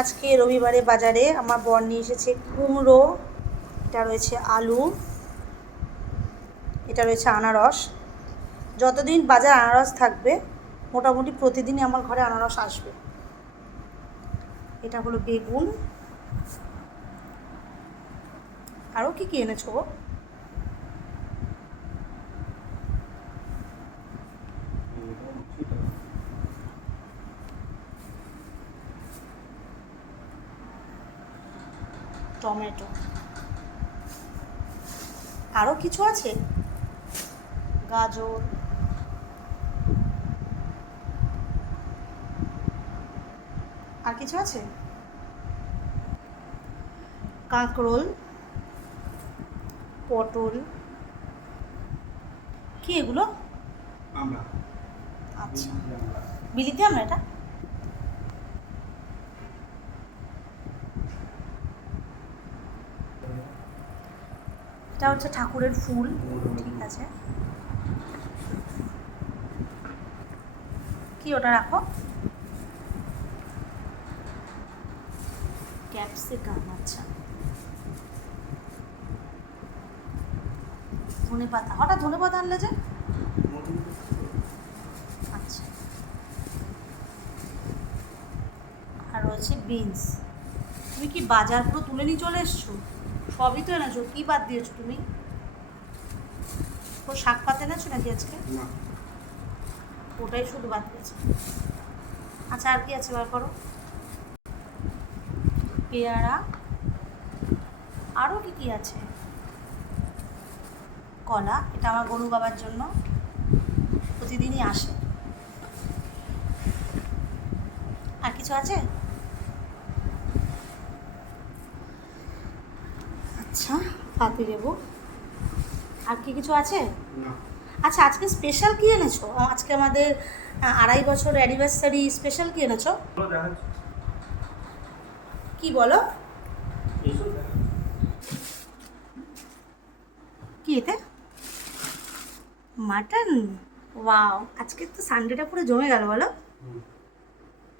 আজকে রবিবারে বাজারে আমার বর নিয়ে এসেছে কুমড়ো, এটা রয়েছে আলু, এটা রয়েছে আনারস। যতদিন বাজার আনারস থাকবে, মোটামুটি প্রতিদিনই আমার ঘরে আনারস আসবে। এটা হলো বেগুন। আরও কী কী এনেছো টমেটো। আরও কিছু আছে? গাজর। আর কিছু আছে? কাঁকরোল। পটল। কি এগুলো? আচ্ছা। বিলিতি আমরা এটা? এটা হচ্ছে ঠাকুরের ফুল, ঠিক আছে। কি ওটা রাখো? ক্যাপসিকাম আচ্ছা। ধনে পাতা, হঠাৎ ধনে পাতা আনলে যে? আচ্ছা। আর রয়েছে বিনস। তুমি কি বাজার পুরো তুলে নিয়ে চলে এসছো? সবই তো এনেছো কি বাদ দিয়েছ তুমি? ও শাক পাতা এনেছো নাকি আজকে? ওটাই শুধু বাদ দিয়েছে। আচ্ছা আর কি আছে বার করো? পেয়ারা। আরও কি কি আছে? কলা এটা আমার গরু বাবার জন্য। প্রতিদিনই আসে। আর কিছু আছে? পাতি লেবু। আর কি কিছু আছে? আচ্ছা আজকে স্পেশাল কি এনেছো? আজকে আমাদের আড়াই বছর অ্যানিভার্সারি স্পেশাল কি এনেছো? কি বলো? কি এতে মাটন? ওয়াও আজকে তো সানডেটা পুরো জমে গেল বলো।